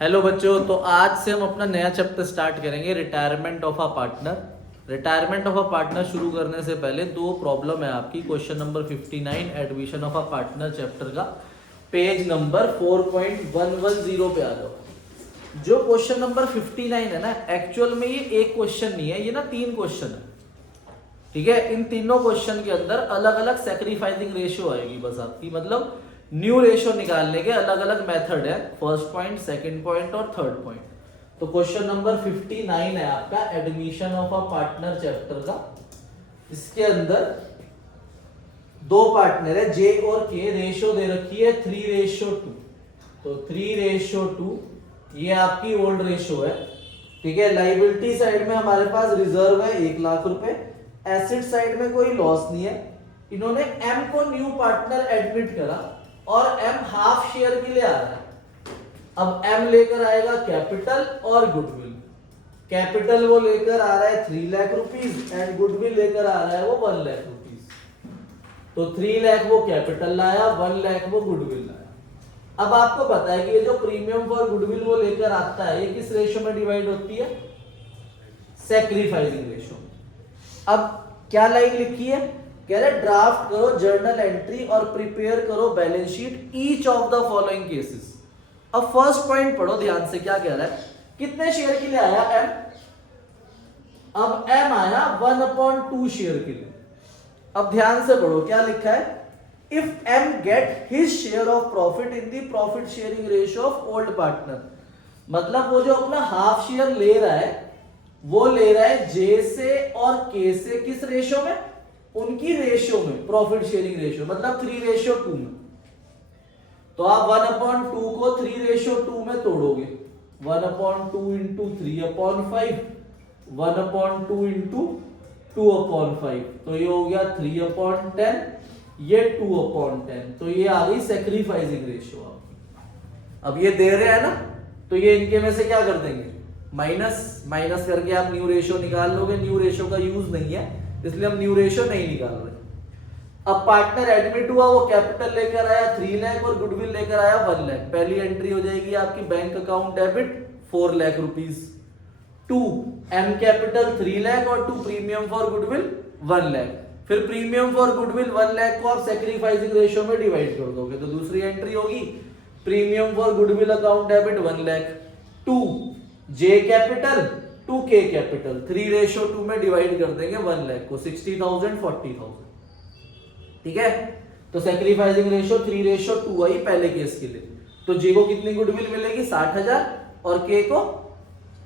Hello बच्चों, तो आज से हम अपना नया चैप्टर स्टार्ट करेंगे, retirement of a partner. Retirement of a partner शुरू करने से पहले दो प्रॉब्लम है आपकी। Question number 59 admission of a partner chapter का पेज नंबर 4.110 पे आ जाओ। जो क्वेश्चन नंबर 59 है ना, एक्चुअल में ये एक क्वेश्चन नहीं है, ये ना 3 क्वेश्चन है। ठीक है, इन तीनों क्वेश्चन के अंदर अलग अलग सैक्रिफाइसिंग रेशियो आएगी बस आपकी, मतलब न्यू रेशियो निकालने के अलग अलग मेथड है, फर्स्ट पॉइंट, सेकंड पॉइंट और थर्ड पॉइंट। तो क्वेश्चन नंबर 59 है आपका admission of a partner chapter का। इसके अंदर दो पार्टनर है जे और के, रेशियो दे रखी है 3:2। तो 3:2 ये आपकी ओल्ड रेशियो है। ठीक है, लाइबिलिटी साइड में हमारे पास रिजर्व है 1 लाख रुपए, एसेट साइड में कोई लॉस नहीं है। इन्होंने एम को न्यू पार्टनर एडमिट करा और एम हाफ शेयर के लिए आ रहा है। अब एम लेकर आएगा कैपिटल और गुडविल। कैपिटल वो लेकर आ रहा है 3 लाख रुपीस एंड गुडविल लेकर आ रहा है वो 1 लाख रुपीस। तो 3 लाख वो कैपिटल लाया, 1 लाख वो गुडविल लाया। अब आपको पता है कि ये जो प्रीमियम फॉर गुडविल वो लेकर आता है, ये किस रेशियो में डिवाइड होती है? Sacrificing ratio. अब क्या लाइन लिखी है? कह रहे ड्राफ्ट करो जर्नल एंट्री और प्रिपेयर करो balance sheet each of the following cases. अब फर्स्ट पॉइंट पढ़ो ध्यान से, क्या कह रहा है? कितने शेयर के लिए आया एम? अब एम आया 1/2 शेयर के लिए। अब ध्यान से पढ़ो, क्या लिखा है? If M get his share of profit in the profit sharing ratio of old partner, मतलब वो जो अपना हाफ शेयर ले रहा है वो ले रहा है जे से और के से, किस रेशियो में? उनकी रेशियो में, प्रॉफिट शेयरिंग रेशियो, मतलब 3:2 में। तो आप 1/2 को 3:2 में तोड़ोगे, 1/2 इंटू 3/5, 1/2 इंटू 2/5, तो ये हो गया 3/10, ये 2/10। तो ये आ गई सैक्रिफाइसिंग रेशियो आपकी। अब ये दे रहे हैं ना, तो ये इनके में से क्या कर देंगे? माइनस करके आप न्यू रेशियो निकाल लोगे। न्यू रेशियो का यूज नहीं है, इसलिए हम न्यू रेशियो नहीं निकाल रहे। अब पार्टनर एडमिट हुआ, वो कैपिटल लेकर आया 3 लाख और गुडविल लेकर आया 1 लाख। पहली एंट्री हो जाएगी आपकी bank account debit 4 lakh rupees, 2 M capital 3 lakh और 2 प्रीमियम फॉर गुडविल 1 लाख। फिर प्रीमियम फॉर गुडविल 1 लाख को आप सैक्रिफाइसिंग रेशियो में डिवाइड कर दोगे, तो दूसरी एंट्री होगी premium for goodwill account debit 1 lakh, 2 J capital 2 के कैपिटल 3:2 में डिवाइड कर देंगे 1 लाख को, 60,000 40,000। ठीक है, तो सैक्रिफाइसिंग रेशियो 3:2 आई पहले केस के लिए। तो जे को कितनी गुडविल मिलेगी? 60,000 और के को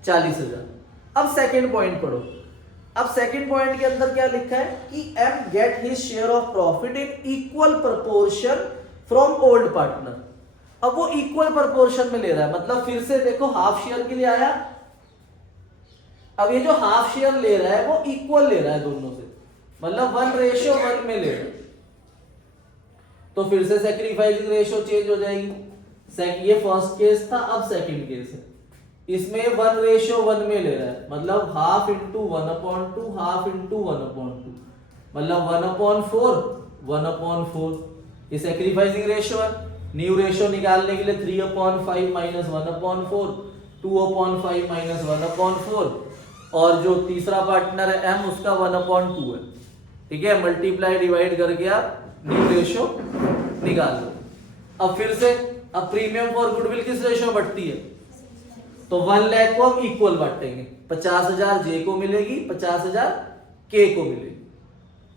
40,000। अब सेकंड पॉइंट पढ़ो। अब सेकंड पॉइंट के अंदर क्या लिखा है कि M get his share of profit in equal proportion from old partner. अब वो इक्वल प्रोपोर्शन में ले रहा है, मतलब फिर से देखो हाफ शेयर के लिए आया। अब ये जो हाफ शेयर ले रहा है वो इक्वल ले रहा है दोनों से, मतलब 1:1 में ले रहा है। तो फिर से सैक्रिफाइसिंग रेशियो चेंज हो जाएगी। ये फर्स्ट केस था, अब सेकंड केस है। इसमें 1:1 में ले रहा है, मतलब हाफ इंटू 1/2, हाफ इंटू 1/2, मतलब 1/4, 1/4। ये सैक्रिफाइसिंग रेशियो है। न्यू रेशियो निकालने के लिए 3/5 माइनस 1/4, 2/5 माइनस 1/4, और जो तीसरा पार्टनर है एम, उसका 1/2 है। ठीक है, मल्टीप्लाई डिवाइड करके आप न्यू रेशियो निकाल लो। अब फिर से, अब प्रीमियम फॉर गुडविल किस रेशियो में बढ़ती है? तो 1 लाख को हम इक्वल बांटेंगे, 50,000 जे को मिलेगी, 50,000 के को मिलेगी।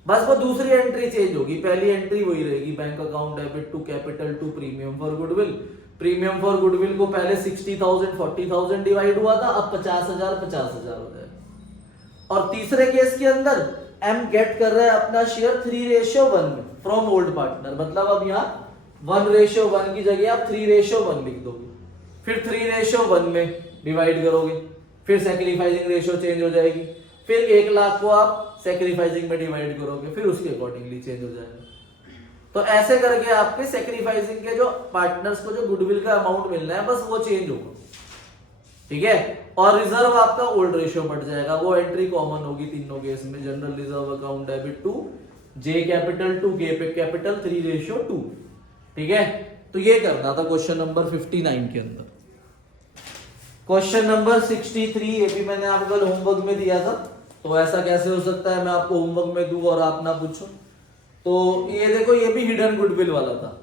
बस वो दूसरी एंट्री चेंज होगी, पहली एंट्री वही रहेगी, bank account debit to capital to premium for goodwill. Premium for goodwill को पहले 60,000 40,000 डिवाइड हुआ था, अब 50,000 50,000 हो जाएगा। और तीसरे केस के अंदर एम गेट कर रहा है अपना शेयर 3:1 में फ्रॉम ओल्ड पार्टनर, मतलब अब यहाँ 1:1 की जगह आप 3:1 लिख दोगे, फिर 3:1 में डिवाइड करोगे, फिर सैक्रिफाइसिंग रेशियो चेंज हो जाएगी, फिर 1 लाख को आप सैक्रिफाइसिंग में डिवाइड करोगे, फिर उसके अकॉर्डिंगली चेंज हो जाएगा। तो ऐसे करके आपके सैक्रिफाइसिंग के जो पार्टनर्स को जो गुडविल का अमाउंट मिलना है बस वो चेंज होगा। ठीक है, और रिजर्व आपका ओल्ड रेशियो बढ़ जाएगा, वो एंट्री कॉमन होगी तीनों केस में, general reserve account debit to J capital to K capital 3:2। ठीक है, तो ये करना था क्वेश्चन नंबर 59 के अंदर। क्वेश्चन नंबर 63, ये भी मैंने आपको कल होमवर्क में दिया था, तो ऐसा कैसे हो सकता है मैं आपको होमवर्क में दूं और आप ना पूछो। तो ये देखो, ये भी हिडन गुडविल वाला था।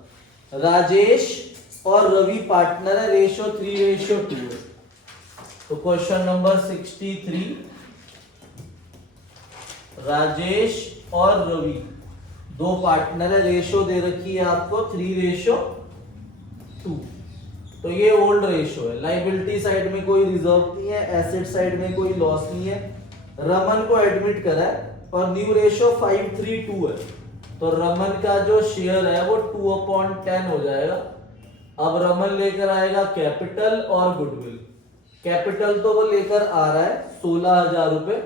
राजेश और रवि पार्टनर है, रेशियो 3:2 है। तो क्वेश्चन नंबर 63, राजेश और रवि दो पार्टनर है, रेशियो दे रखी है आपको 3:2। तो ये ओल्ड रेशियो है। लाइबिलिटी साइड में कोई रिजर्व नहीं है, एसेट साइड में कोई लॉस नहीं है। रमन को एडमिट करा है और न्यू रेशियो 5:3:2 है। तो रमन का जो शेयर है वो 2/10 हो जाएगा। अब रमन लेकर आएगा कैपिटल और गुडविल। कैपिटल तो वो लेकर आ रहा है 16,000 रुपए,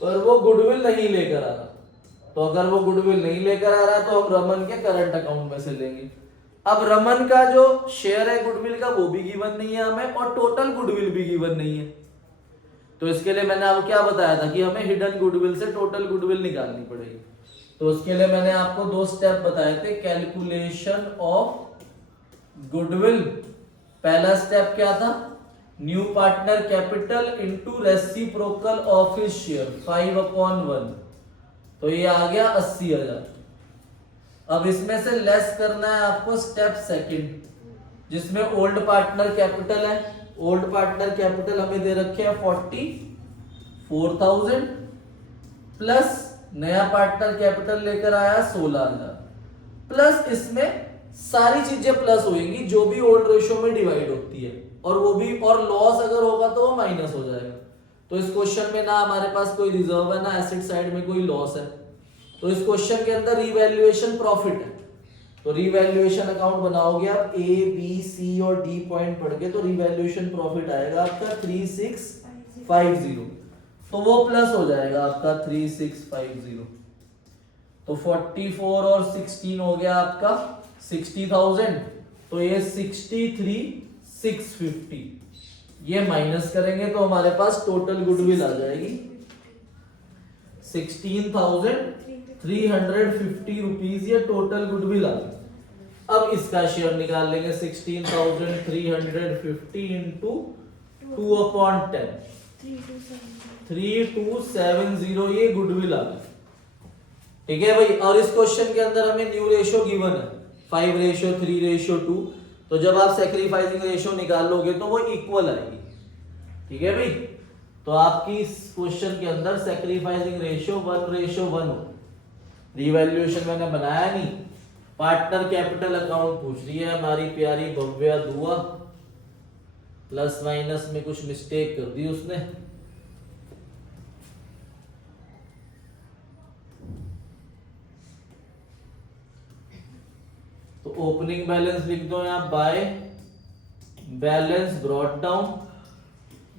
पर वो गुडविल नहीं लेकर आ रहा। तो अगर वो गुडविल नहीं लेकर आ रहा है तो हम रमन के करंट अकाउंट में से लेंगे। अब रमन का जो शेयर है गुडविल का वो भी गिवन नहीं है हमें, और टोटल गुडविल भी गिवन नहीं है। तो इसके लिए मैंने आपको क्या बताया था कि हमें हिडन गुडविल से टोटल गुडविल निकालनी पड़ेगी। तो उसके लिए मैंने आपको 2 स्टेप बताए थे, कैलकुलेशन ऑफ गुडविल। पहला स्टेप क्या था, new partner capital into reciprocal of his share 5/1। तो ये आ गया 80,000। अब इसमें से लेस करना है आपको स्टेप सेकंड, जिसमें ओल्ड पार्टनर कैपिटल है। ओल्ड पार्टनर कैपिटल हमें दे रखे हैं 44,000 प्लस नया पार्टनर कैपिटल लेकर आया 16,000 प्लस इसमें सारी चीजें प्लस होंगी जो भी ओल्ड रेशियो में डिवाइड होती है, और वो भी, और लॉस अगर होगा तो वो माइनस हो जाएगा। तो इस क्वेश्चन में ना हमारे पास कोई रिजर्व है ना एसेट साइड में कोई लॉस है। तो इस क्वेश्चन के अंदर रिवैल्यूएशन प्रॉफिट है। तो रिवैल्यूएशन अकाउंट बनाओगे आप ए बी सी और डी पॉइंट पढ़ के, तो रिवैल्यूएशन प्रॉफिट आएगा आपका 3650। तो वो प्लस हो जाएगा आपका 3650। तो 44 और 16 हो गया आपका 60,000। तो ये 63,650। ये माइनस करेंगे तो हमारे पास टोटल गुडविल आ जाएगी 16,350 रुपीज। ये टोटल गुडविल आ गई। अब इसका शेयर निकाल लेंगे 16,350 इंटू 2/10, 3270। ये गुडविल आ गई, ठीक है भाई। और इस क्वेश्चन के अंदर हमें न्यू रेशियो गिवन है 5:3:2। तो जब आप सैक्रिफाइसिंग रेशियो निकालोगे तो वो इक्वल आएगी, ठीक है भाई। तो आपकी इस क्वेश्चन के अंदर सैक्रिफाइसिंग रेशियो 1:1 हो। रिवैल्यूएशन मैंने बनाया नहीं, पार्टनर कैपिटल अकाउंट पूछ रही है हमारी प्यारी भव्या दुआ। प्लस माइनस में कुछ मिस्टेक कर दी उसने। तो ओपनिंग बैलेंस लिख दो यहां, by balance brought down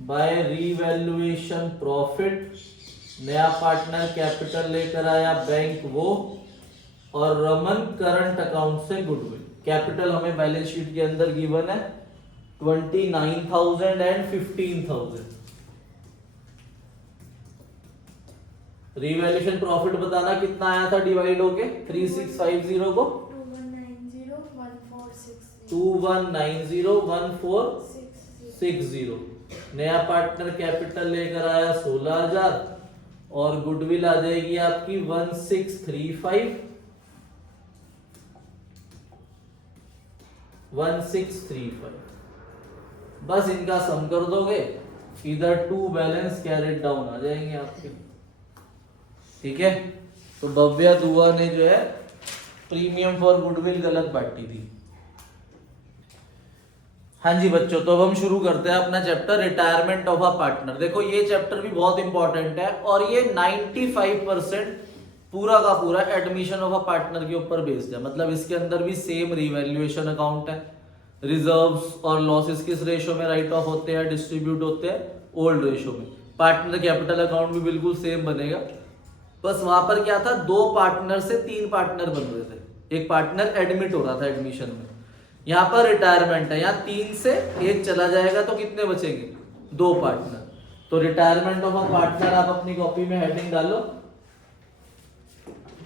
by revaluation profit. नया पार्टनर कैपिटल लेकर आया बैंक वो, और रमन करंट अकाउंट से गुडविल। कैपिटल हमें बैलेंस शीट के अंदर गिवन है 29,000 एंड 15,000। रीवैल्यूएशन प्रॉफिट बताना कितना आया था डिवाइड होके 3650 को 21901460। नया पार्टनर कैपिटल लेकर आया 16,000 और गुडविल आ जाएगी आपकी 1635। बस इनका सम कर दोगे, इधर 2 बैलेंस कैरेट डाउन आ जाएंगे आपके, ठीक है। तो भव्या दुआ ने जो है प्रीमियम फॉर गुडविल गलत बांटी थी। हाँ जी बच्चों, तो अब हम शुरू करते हैं अपना chapter retirement of a partner. देखो ये चैप्टर भी बहुत इंपॉर्टेंट है और ये 95% पूरा का पूरा एडमिशन ऑफ अ पार्टनर के ऊपर बेस्ड है। मतलब इसके अंदर भी सेम रिवैल्यूएशन अकाउंट है, रिजर्व्स और लॉसेस किस रेशियो में राइट ऑफ होते हैं, डिस्ट्रीब्यूट होते हैं, ओल्ड रेशियो में। पार्टनर कैपिटल अकाउंट भी बिल्कुल सेम बनेगा, बस वहां पर क्या था 2 पार्टनर से 3 पार्टनर बन रहे थे, एक पार्टनर एडमिट हो रहा था एडमिशन में। यहाँ पर रिटायरमेंट है, यहाँ 3 से 1 चला जाएगा तो कितने बचेंगे 2 पार्टनर। तो रिटायरमेंट ऑफ अ पार्टनर आप अपनी कॉपी में हेडिंग डालो,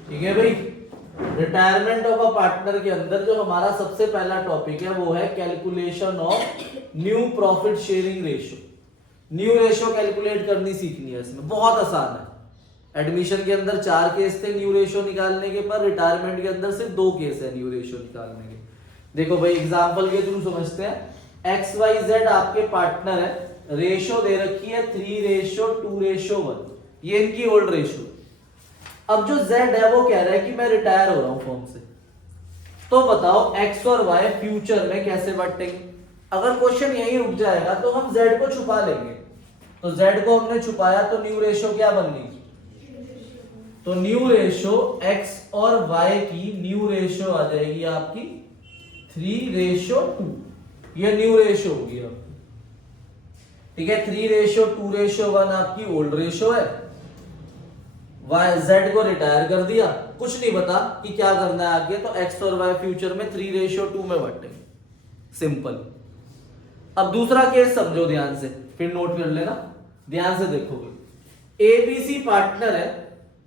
ठीक है भाई। रिटायरमेंट ऑफ अ पार्टनर के अंदर जो हमारा सबसे पहला टॉपिक है वो है calculation of new profit sharing ratio. New ratio calculate करनी सीखनी है, इसमें बहुत आसान है। एडमिशन के अंदर 4 केस थे न्यू रेशियो निकालने के, पर रिटायरमेंट के अंदर सिर्फ 2 केस है न्यू रेशियो निकालने के। देखो भाई एग्जांपल के थ्रू समझते हैं। XYZ आपके पार्टनर है, रेशियो दे रखी है 3:2:1, ये इनकी ओल्ड रेशियो। अब जो Z है वो कह रहा है कि मैं रिटायर हो रहा हूं फर्म से, तो बताओ X और Y फ्यूचर में कैसे बटेंगे। अगर क्वेश्चन यही रुक जाएगा तो हम Z को छुपा लेंगे, तो Z को हमने छुपाया तो न्यू रेशियो क्या बन गई, तो न्यू रेशियो X और Y की न्यू रेशियो आ जाएगी आपकी 3:2, ये न्यू रेशियो होगी आपकी। ठीक है, 3:2:1 आपकी ओल्ड रेशियो है। Z को रिटायर कर दिया, कुछ नहीं पता कि क्या करना है आगे, तो X और Y फ्यूचर में 3:2 में बटेंगे, सिंपल। अब दूसरा केस समझो ध्यान से, फिर नोट कर लेना, ध्यान से देखोगे। ABC पार्टनर है,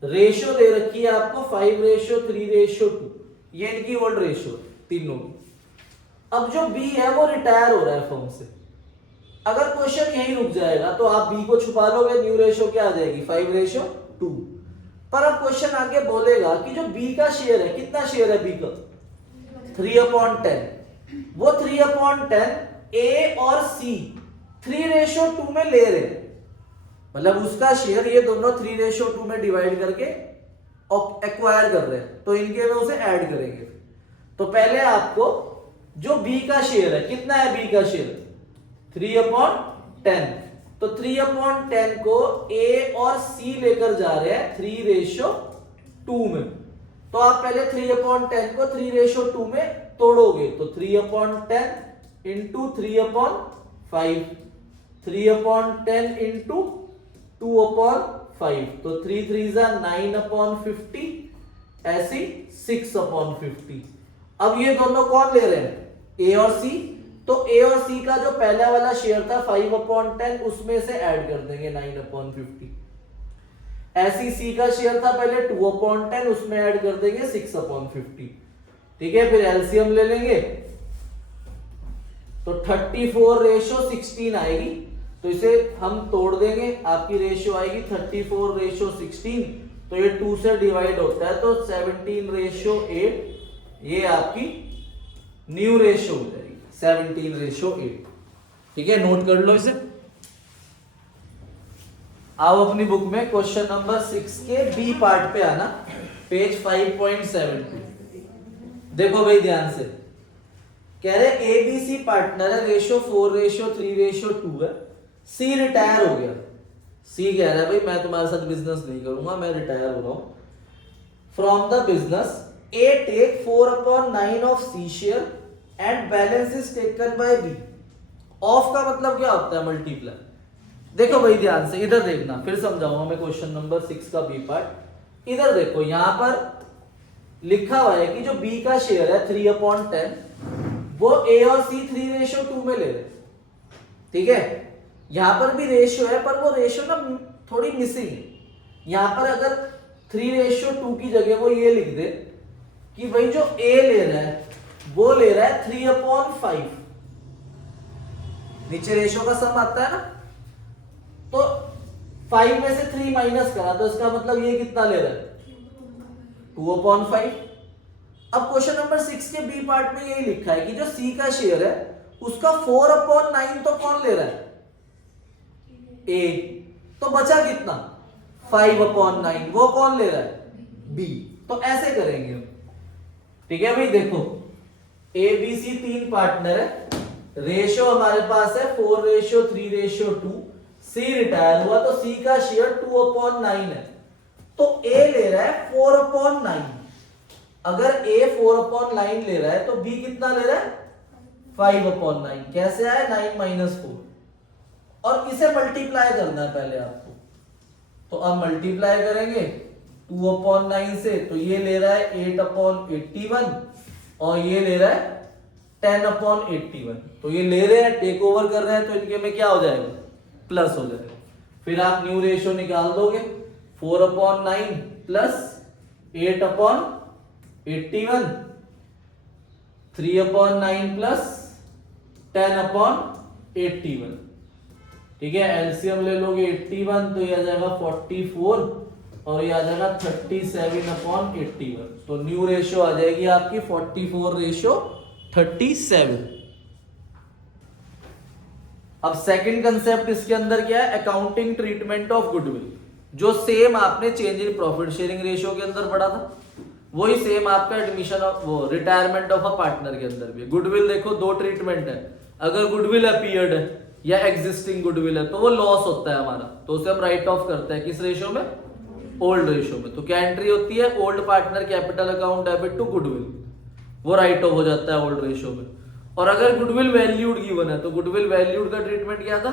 रेशियो दे रखी है आपको 5:3:2, ये इनकी ओल्ड रेशियो तीनों। अब जो B है वो रिटायर हो रहा है फर्म से। अगर क्वेश्चन यही रुक जाएगा तो आप B को छुपा लोगे, न्यू रेशियो क्या आ जाएगी 5:2। पर अब क्वेश्चन आगे बोलेगा कि जो B का शेयर है, कितना शेयर है B का, 3/10। वो 3/10 A और C 3:2 में ले रहे हैं, मतलब उसका शेयर ये दोनों 3:2 में डिवाइड करके एक्वायर कर रहे हैं, तो इनके में उसे ऐड करेंगे। तो पहले आपको जो B का शेयर है, कितना है B का शेयर, 3/10, तो 3/10 को A और C लेकर जा रहे हैं 3:2 में। तो आप पहले 3/10 को 3:2 में तोड़ोगे, तो 3/10 इंटू 3/5, 3/10 इंटू 2/5, तो 3 3 9/50, ऐसी 6/50। अब ये दोनों कौन ले रहे हैं, A और C, तो A और C का जो पहला वाला शेयर था 5/10, उसमें से ऐड कर देंगे 9/50। ऐसी C का शेयर था पहले 2/10, उसमें ऐड कर देंगे 6/50। ठीक है, फिर एलसीएम ले लेंगे, तो 34:16 आएगी, तो इसे हम तोड़ देंगे, आपकी रेशियो आएगी 34:16, तो ये 2 से डिवाइड होता है तो 17:8, ये आपकी न्यू रेशियो हो जाएगी 17:8। ठीक है, नोट कर लो इसे। आओ अपनी बुक में क्वेश्चन नंबर 6 के बी पार्ट पे आना, पेज 5.72। देखो भाई ध्यान से, कह रहे ABC पार्टनर है, रेशियो 4:3:2 है। C रिटायर हो गया, C कह रहा है भाई मैं तुम्हारे साथ बिजनेस नहीं करूंगा, मैं रिटायर हो रहा हूं from the business. A take 4/9 of C share and balance is taken by B। Of का मतलब क्या होता है, मल्टीप्लाई। देखो भाई ध्यान से इधर देखना, फिर समझाऊंगा मैं क्वेश्चन नंबर 6 का बी पार्ट। इधर देखो, यहां पर लिखा हुआ है कि जो B का शेयर है 3/10, वो A और C 3:2 में ले रहे। ठीक है, यहां पर भी रेशियो है, पर वो रेशियो ना थोड़ी मिसिंग है। यहां पर अगर 3:2 की जगह वो ये लिख दे कि भाई जो A ले रहा है वो ले रहा है 3/5, नीचे रेशियो का सम आता है ना, तो 5 में से 3 माइनस करा, तो इसका मतलब ये कितना ले रहा है 2/5। अब क्वेश्चन नंबर 6 के बी पार्ट में यही लिखा है कि जो C का शेयर है उसका 4/9 तो कौन ले रहा है, A, तो बचा कितना 5/9, वो कौन ले रहा है B। तो ऐसे करेंगे हम। ठीक है भाई, देखो ABC 3 पार्टनर है, रेशियो हमारे पास है 4:3:2। C रिटायर हुआ तो C का शेयर 2/9 है, तो A ले रहा है 4/9। अगर A 4/9 ले रहा है तो B कितना ले रहा है 5/9। कैसे आया 9 - 4, और इसे मल्टीप्लाई करना है पहले आपको, तो अब मल्टीप्लाई करेंगे 2/9 से, तो ये ले रहा है 8/81 और ये ले रहा है 10/81। तो ये ले रहे हैं, टेक ओवर कर रहे हैं, तो इनके में क्या हो जाएगा प्लस हो जाएगा। फिर आप न्यू रेशियो निकाल दोगे, 4/9 प्लस 8/81, 81, 3/9 प्लस 10/81। ठीक है, एलसीएम ले लोगे 81 तो ये आ जाएगा 44 और ये आ जाएगा 37/81। तो न्यू रेशियो आ जाएगी आपकी 44:37। अब सेकंड कंसेप्ट इसके अंदर क्या है, अकाउंटिंग ट्रीटमेंट ऑफ गुडविल, जो सेम आपने change in profit sharing ratio के अंदर पढ़ा था, वही सेम आपका एडमिशन ऑफ वो रिटायरमेंट ऑफ अ पार्टनर के अंदर भी। गुडविल देखो दो ट्रीटमेंट है, अगर गुडविल अपीयर्ड है या एग्जिस्टिंग गुडविल है तो वो लॉस होता है हमारा, तो उसे हम राइट ऑफ करते हैं किस रेशियो में, ओल्ड रेशियो में। तो क्या एंट्री होती है, old partner capital account debit to goodwill, वो राइट ऑफ हो जाता है ओल्ड रेशियो में। और अगर गुडविल वैल्यूड गिवन है तो गुडविल वैल्यूड का ट्रीटमेंट क्या था,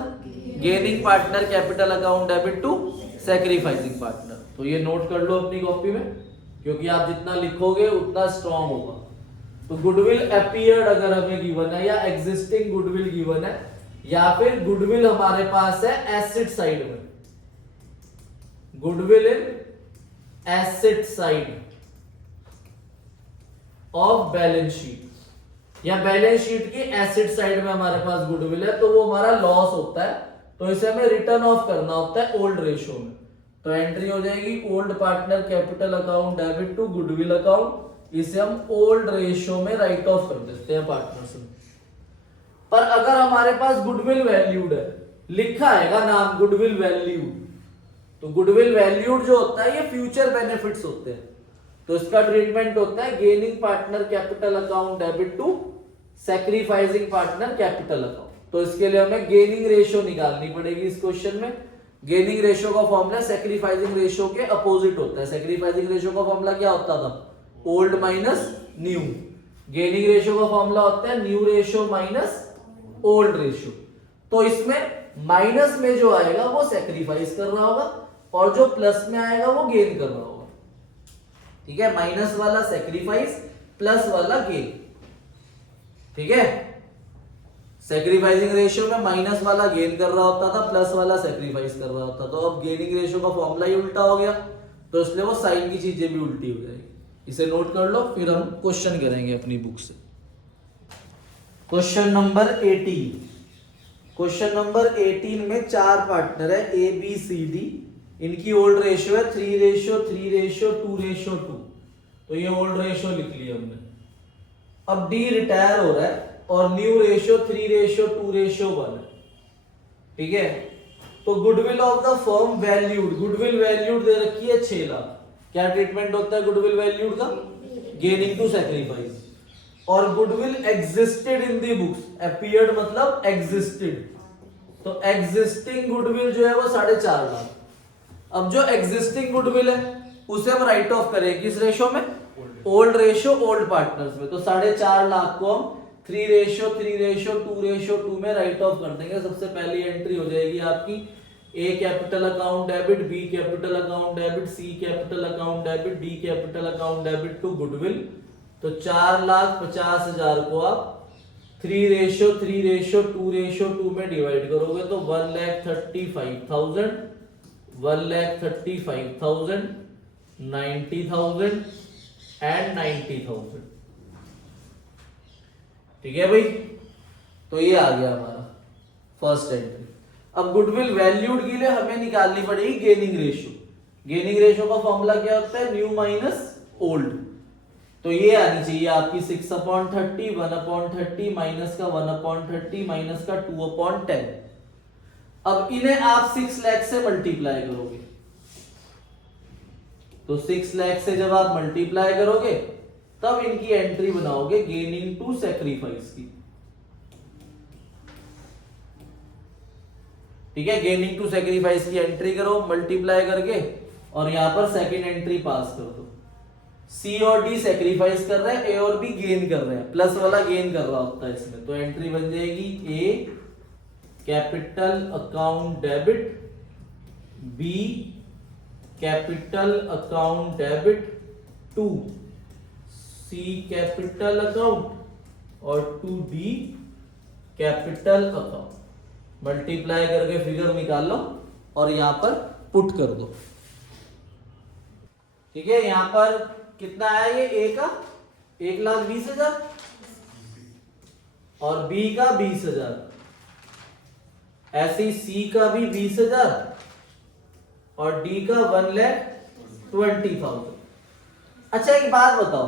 gaining partner capital account debit to sacrificing partner. तो ये नोट कर लो अपनी कॉपी में, क्योंकि आप जितना लिखोगे उतना स्ट्रॉन्ग होगा। तो गुडविल अपीयर्ड अगर हमें गिवन है या एग्जिस्टिंग गुडविल गिवन है या फिर गुडविल हमारे पास है एसेट साइड में, goodwill in asset side of balance sheet, या बैलेंस शीट की एसेट साइड में हमारे पास गुडविल है, तो वो हमारा लॉस होता है, तो इसे हमें रिटर्न ऑफ करना होता है ओल्ड रेशियो में। तो एंट्री हो जाएगी old partner capital account debit to goodwill account, इसे हम ओल्ड रेशियो में राइट ऑफ कर देते हैं पार्टनर्स में। पर अगर हमारे पास गुडविल वैल्यूड है, लिखा है नाम गुडविल वैल्यूड, तो गुडविल वैल्यूड जो होता है ये फ्यूचर बेनिफिट्स होते हैं, तो इसका ट्रीटमेंट होता है gaining partner capital account debit to sacrificing partner capital account. तो इसके लिए हमें गेनिंग रेशियो निकालनी पड़ेगी इस क्वेश्चन में। गेनिंग रेशियो का फॉर्मूला सैक्रिफाइसिंग रेशियो के अपोजिट होता है। सैक्रिफाइसिंग रेशियो का फॉर्मूला क्या होता था, old minus new. Gaining ratio का फॉर्मूला होता है new ratio minus old ratio. तो इसमें माइनस में जो आएगा वो सैक्रिफाइस कर रहा होगा और जो प्लस में आएगा वो गेन कर रहा होगा। ठीक है, माइनस वाला सैक्रिफाइस, प्लस वाला गेन। ठीक है, सैक्रिफाइसिंग रेशियो में माइनस वाला गेन कर रहा होता था, प्लस वाला सैक्रिफाइस कर रहा होता। तो अब गेनिंग रेशियो का फॉर्मूला ही उल्टा हो गया, तो इसलिए वो साइन की चीजें भी उल्टी हो जाएगी। इसे नोट कर लो, फिर हम क्वेश्चन करेंगे अपनी बुक से। Question number 18। क्वेश्चन नंबर 18 में 4 पार्टनर है ए बी सी डी, इनकी ओल्ड रेशियो है 3:3:2:2। तो ये ओल्ड रेशियो लिख लिया हमने। अब डी रिटायर हो रहा है और न्यू रेशियो 3:2:1 है। ठीक है, तो goodwill of the firm valued, goodwill valued दे रखी है 6 लाख। क्या ट्रीटमेंट होता है गुडविल वैल्यूड का, गेनिंग टू सैक्रिफाइस। और goodwill existed in the books, appeared मतलब एग्जिस्टेड, तो एग्जिस्टिंग गुडविल जो है वो 4.5 लाख। अब जो एग्जिस्टिंग गुडविल है उसे हम राइट ऑफ करें किस रेशियो में, ओल्ड रेशियो ओल्ड पार्टनर्स में। तो 4.5 लाख को हम 3:3:2:2 में राइट ऑफ कर देंगे। सबसे पहली एंट्री हो जाएगी आपकी A capital account debit, B capital account debit, C capital account debit, D capital account debit to goodwill. तो 4,50,000 को आप 3:3:2:2 में डिवाइड करोगे तो 1,35,000, 1,35,000, 90,000 एंड 90,000। ठीक है भाई, तो ये आ गया हमारा फर्स्ट एंट्री। अब गुडविल वैल्यूड के लिए हमें निकालनी पड़ेगी गेनिंग रेशियो। गेनिंग रेशियो का फॉर्मूला क्या होता है, न्यू माइनस ओल्ड। तो ये आनी चाहिए आपकी 6/30, 1/30 माइनस का 1/30 माइनस का 2/10। अब इन्हें आप 6 लाख से मल्टीप्लाई करोगे, तो 6 लाख से जब आप मल्टीप्लाई करोगे तब इनकी एंट्री बनाओगे गेनिंग टू सैक्रिफाइस की। ठीक है, गेनिंग टू सैक्रिफाइस की एंट्री करो मल्टीप्लाई करके और यहां पर सेकंड एंट्री पास कर दो। सी और डी सैक्रिफाइस कर रहे हैं, ए और बी गेन कर रहे हैं, प्लस वाला गेन कर रहा होता है इसमें। तो एंट्री बन जाएगी A capital account debit, B capital account debit to C capital account और to D capital account. Multiply करके फिगर निकाल लो और यहां पर पुट कर दो। ठीक है, यहां पर कितना आया, ये ए का 1,20,000 और बी का 20,000, ऐसे ही सी का भी 20,000 और डी का 1,20,000। अच्छा एक बात बताओ,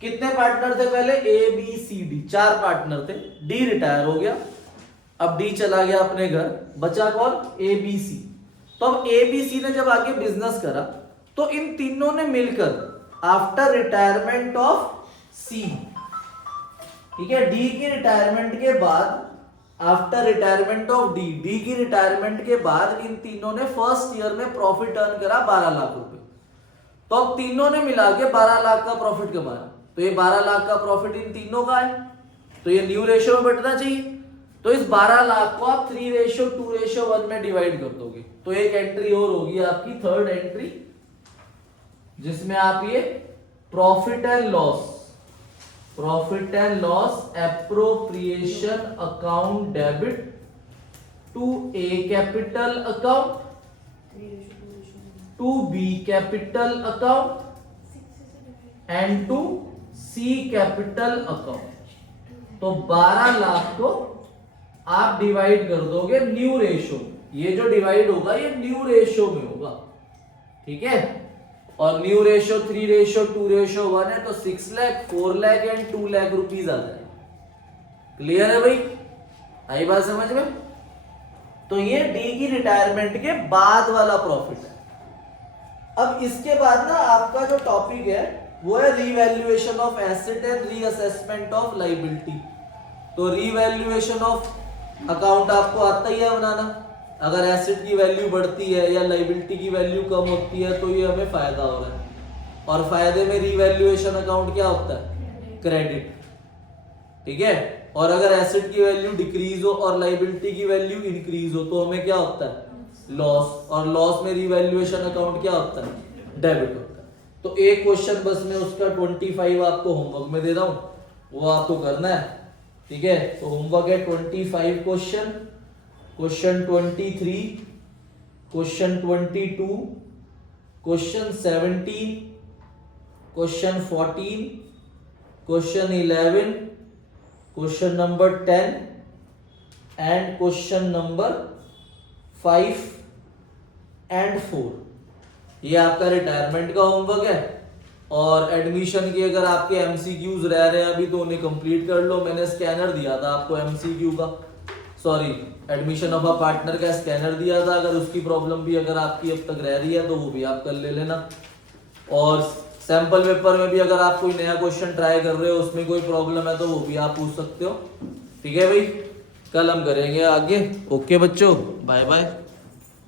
कितने पार्टनर थे पहले? A B C D, 4 partner थे। डी रिटायर हो गया, अब डी चला गया अपने घर, बचा कौन? A B C. तो अब ए बी सी ने जब आगे बिजनेस करा तो इन तीनों ने मिलकर आफ्टर रिटायरमेंट ऑफ सी, ठीक है, डी की रिटायरमेंट के बाद, after retirement of D, D की रिटायरमेंट के बाद इन तीनों ने फर्स्ट ईयर में प्रॉफिट अर्न करा 12 लाख रुपए। तो अब तीनों ने मिला के 12 लाख का प्रॉफिट कमाया, तो ये 12 लाख का प्रॉफिट इन तीनों का है, तो ये न्यू रेशियो में बंटना चाहिए। तो इस 12 लाख को आप 3:2:1 में डिवाइड कर दोगे, तो एक एंट्री और होगी आपकी, थर्ड एंट्री, जिसमें आप ये profit and loss appropriation account debit to A capital account to B capital account and to C capital account. तो 12 लाख को आप डिवाइड कर दोगे न्यू रेशो, ये जो डिवाइड होगा ये न्यू रेशो में होगा, ठीक है। और न्यू रेशो 3:2:1 है, तो 6 लाख, 4 लाख एंड 2 लाख रुपीज आ जाए। क्लियर है भाई? आई बात समझ में? तो ये डी की रिटायरमेंट के बाद वाला प्रॉफिट है। अब इसके बाद ना आपका जो टॉपिक है वो है revaluation of asset and reassessment of liability. तो रीवैल्यूएशन ऑफ अकाउंट आपको आता ही है बनाना। अगर एसेट की वैल्यू बढ़ती है या लायबिलिटी की वैल्यू कम होती है तो ये हमें फायदा हो रहा है, और फायदे में रीवैल्यूएशन अकाउंट क्या होता है? क्रेडिट, ठीक है। और अगर एसेट की वैल्यू डिक्रीज हो और लायबिलिटी की वैल्यू इंक्रीज हो तो हमें क्या होता है? लॉस, और लॉस में रीवैल्यूएशन अकाउंट क्या होता है? डेबिट होता है। तो एक क्वेश्चन बस मैं उसका 25 आपको होमवर्क में दे रहा हूं, वो आपको करना है, ठीक है। तो होमवर्क है 25 question, question 23, question 22, question 17, question 14, question 11, question number 10 and question number 5 and 4। ये आपका रिटायरमेंट का होमवर्क है। और एडमिशन की अगर आपके एमसीक्यूज रह रहे हैं अभी तो उन्हें कंप्लीट कर लो। मैंने स्कैनर दिया था आपको एमसीक्यू का, sorry admission of a partner का स्कैनर दिया था। अगर उसकी प्रॉब्लम भी अगर आपकी अब तक रह रही है तो वो भी आप कर ले लेना। और सैंपल पेपर में भी अगर आप कोई नया क्वेश्चन ट्राई कर रहे हो उसमें कोई प्रॉब्लम है तो वो भी आप पूछ सकते हो, ठीक है भाई। कल हम करेंगे आगे। ओके बच्चों, बाय बाय।